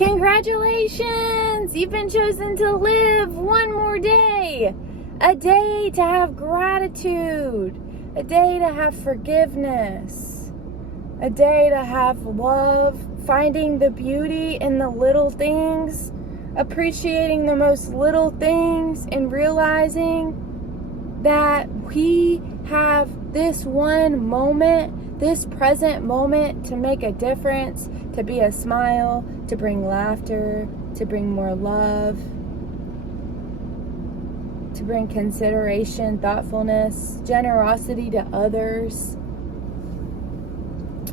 Congratulations! You've been chosen to live one more day. A day to have gratitude. A day to have forgiveness. A day to have love. Finding the beauty in the little things. Appreciating the most little things. And realizing that we have this one moment, this present moment, to make a difference, to be a smile, to bring laughter, to bring more love, to bring consideration, thoughtfulness, generosity to others.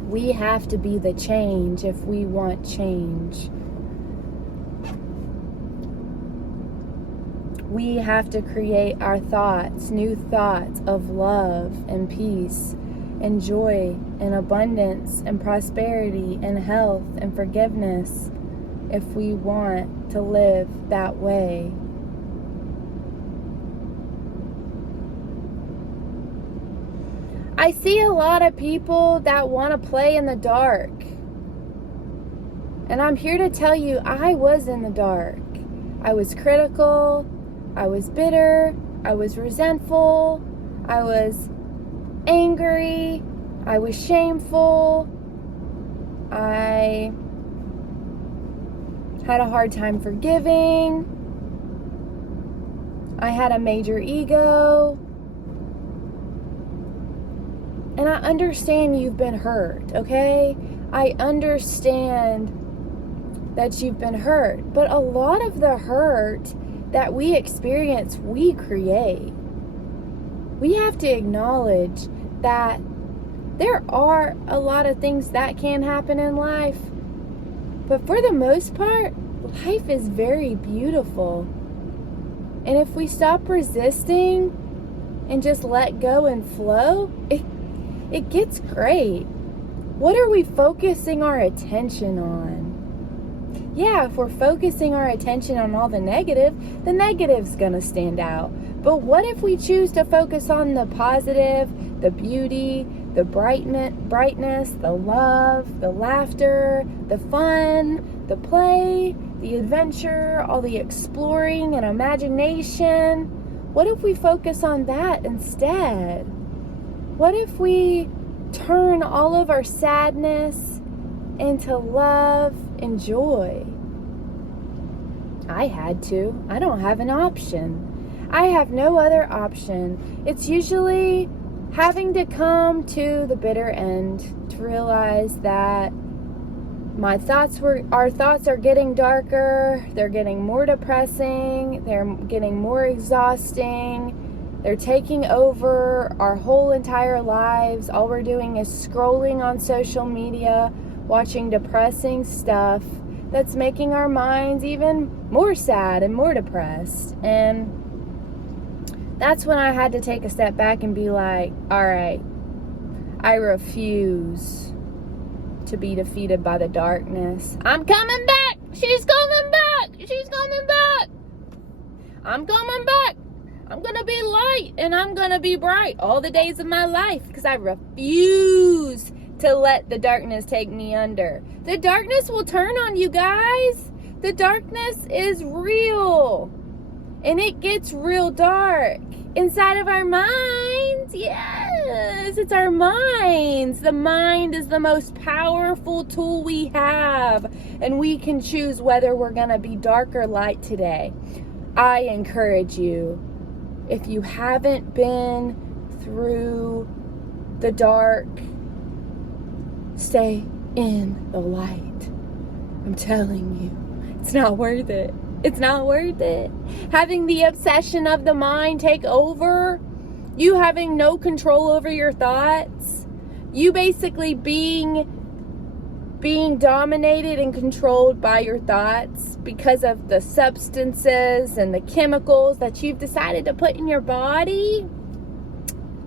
We have to be the change if we want change. We have to create our thoughts, new thoughts of love and peace and joy and abundance and prosperity and health and forgiveness if we want to live that way. I see a lot of people that want to play in the dark. And I'm here to tell you, I was in the dark. I was critical. I was bitter. I was resentful. I was angry. I was shameful. I had a hard time forgiving. I had a major ego. And I understand you've been hurt, okay? I understand that you've been hurt. But a lot of the hurt that we experience, we create. We have to acknowledge that there are a lot of things that can happen in life. But for the most part, life is very beautiful. And if we stop resisting and just let go and flow, it gets great. What are we focusing our attention on? Yeah, if we're focusing our attention on all the negative's gonna stand out. But what if we choose to focus on the positive, the beauty, the brightness, the love, the laughter, the fun, the play, the adventure, all the exploring and imagination? What if we focus on that instead? What if we turn all of our sadness into love and joy? I had to. I don't have an option. I have no other option. It's usually having to come to the bitter end to realize that our thoughts are getting darker, they're getting more depressing, they're getting more exhausting, they're taking over our whole entire lives. All we're doing is scrolling on social media, watching depressing stuff that's making our minds even more sad and more depressed. And that's when I had to take a step back and be like, all right, I refuse to be defeated by the darkness. I'm coming back. She's coming back. She's coming back. I'm coming back. I'm going to be light and I'm going to be bright all the days of my life because I refuse to let the darkness take me under. The darkness will turn on you guys. The darkness is real. And it gets real dark inside of our minds. Yes, it's our minds. The mind is the most powerful tool we have. And we can choose whether we're going to be dark or light today. I encourage you, if you haven't been through the dark, stay in the light. I'm telling you, it's not worth it. It's not worth it. Having the obsession of the mind take over, you having no control over your thoughts, you basically being dominated and controlled by your thoughts because of the substances and the chemicals that you've decided to put in your body.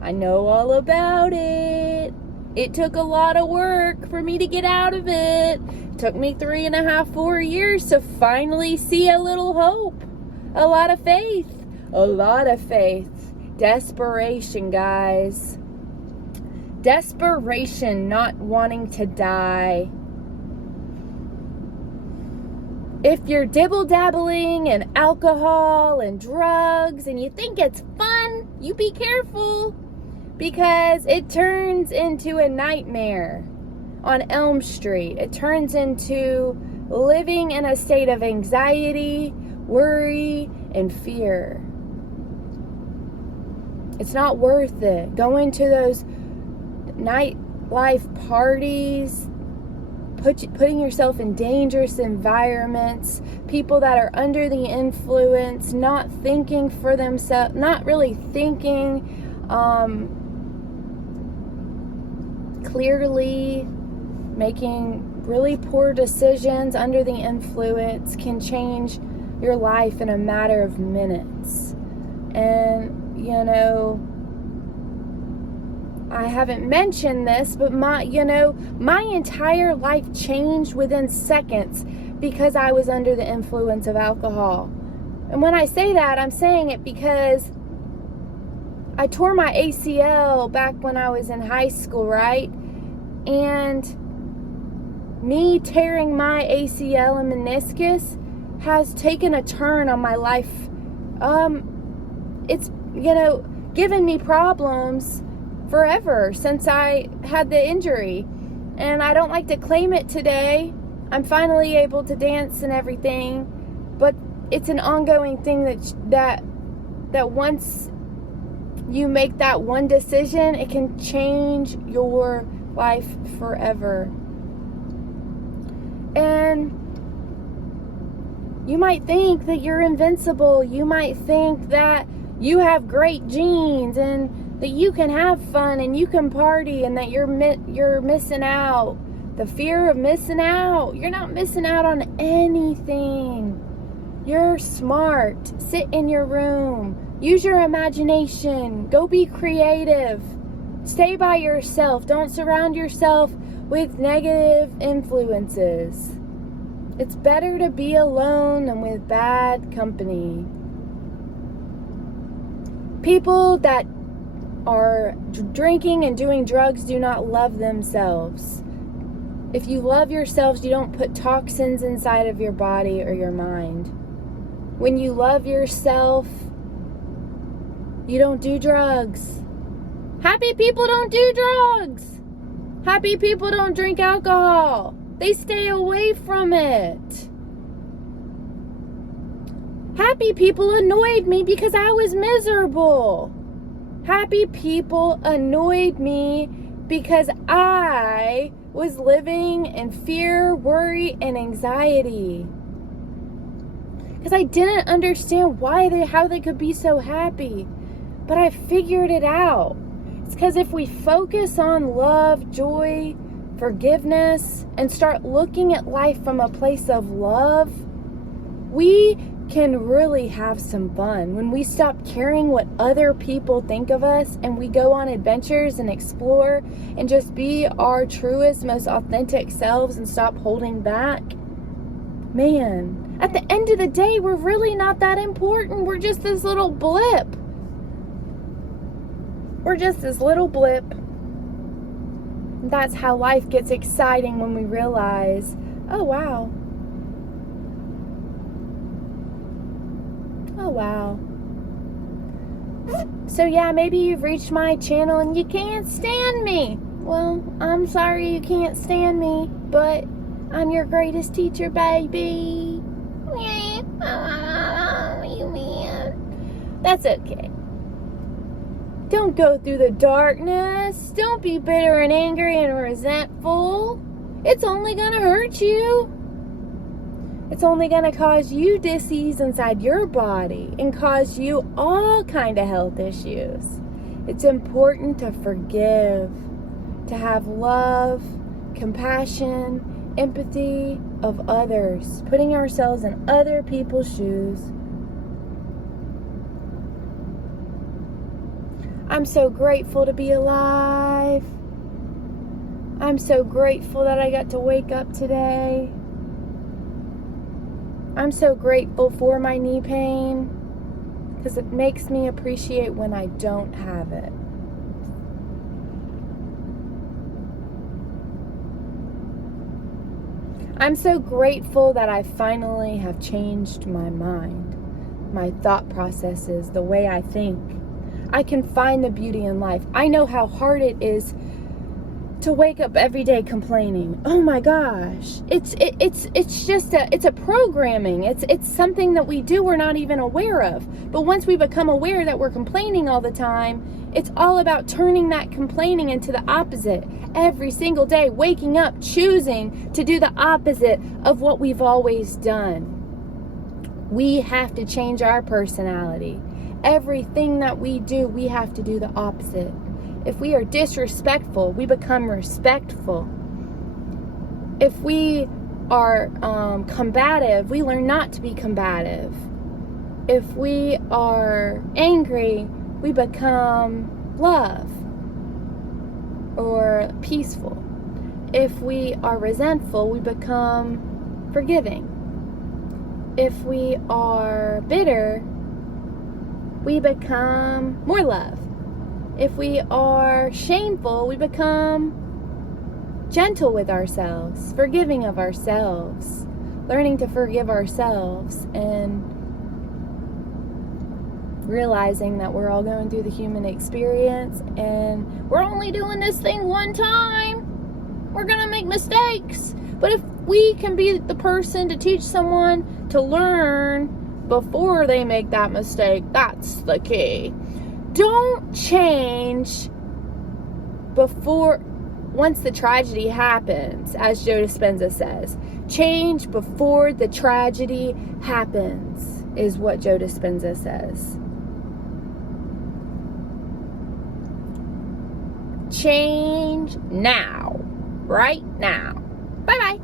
I know all about it. It took a lot of work for me to get out of it. It took me 3.5, 4 years to finally see a little hope. A lot of faith. A lot of faith. Desperation, guys. Desperation, not wanting to die. If you're dibble-dabbling in alcohol and drugs and you think it's fun, you be careful, because it turns into a nightmare on Elm Street. It turns into living in a state of anxiety, worry, and fear. It's not worth it. Going to those nightlife parties, putting yourself in dangerous environments, people that are under the influence, not thinking for themselves, not really thinking clearly, making really poor decisions under the influence can change your life in a matter of minutes. And, I haven't mentioned this, but my entire life changed within seconds because I was under the influence of alcohol. And when I say that, I'm saying it because I tore my ACL back when I was in high school, right? And me tearing my ACL and meniscus has taken a turn on my life. It's, given me problems forever since I had the injury. And I don't like to claim it today. I'm finally able to dance and everything, but it's an ongoing thing that once you make that one decision, it can change your life forever. And you might think that you're invincible. You might think that you have great genes and that you can have fun and you can party and that you're missing out. The fear of missing out. You're not missing out on anything. You're smart. Sit in your room. Use your imagination. Go be creative. Stay by yourself. Don't surround yourself with negative influences. It's better to be alone than with bad company. People that are drinking and doing drugs do not love themselves. If you love yourselves, you don't put toxins inside of your body or your mind. When you love yourself, you don't do drugs. Happy people don't do drugs. Happy people don't drink alcohol. They stay away from it. Happy people annoyed me because I was miserable. Happy people annoyed me because I was living in fear, worry, and anxiety. Because I didn't understand how they could be so happy. But I figured it out. It's because if we focus on love, joy, forgiveness, and start looking at life from a place of love, we can really have some fun. When we stop caring what other people think of us and we go on adventures and explore and just be our truest, most authentic selves and stop holding back, man, at the end of the day, we're really not that important. We're just this little blip. We're just this little blip. That's how life gets exciting when we realize, oh wow. Oh wow. So yeah, maybe you've reached my channel and you can't stand me. Well, I'm sorry you can't stand me, but I'm your greatest teacher, baby. You man. That's okay. Don't go through the darkness. Don't be bitter and angry and resentful. It's only gonna hurt you. It's only going to cause you disease inside your body and cause you all kind of health issues. It's important to forgive, to have love, compassion, empathy of others, putting ourselves in other people's shoes. I'm so grateful to be alive. I'm so grateful that I got to wake up today. I'm so grateful for my knee pain because it makes me appreciate when I don't have it. I'm so grateful that I finally have changed my mind, my thought processes, the way I think. I can find the beauty in life. I know how hard it is to wake up every day complaining. Oh my gosh. It's a programming. It's something that we do we're not even aware of. But once we become aware that we're complaining all the time, it's all about turning that complaining into the opposite. Every single day, waking up, choosing to do the opposite of what we've always done. We have to change our personality. Everything that we do, we have to do the opposite. If we are disrespectful, we become respectful. If we are combative, we learn not to be combative. If we are angry, we become love or peaceful. If we are resentful, we become forgiving. If we are bitter, we become more love. If we are shameful, we become gentle with ourselves, forgiving of ourselves, learning to forgive ourselves, and realizing that we're all going through the human experience and we're only doing this thing one time. We're going to make mistakes. But if we can be the person to teach someone to learn before they make that mistake, that's the key. Don't change once the tragedy happens, as Joe Dispenza says. Change before the tragedy happens, is what Joe Dispenza says. Change now. Right now. Bye-bye.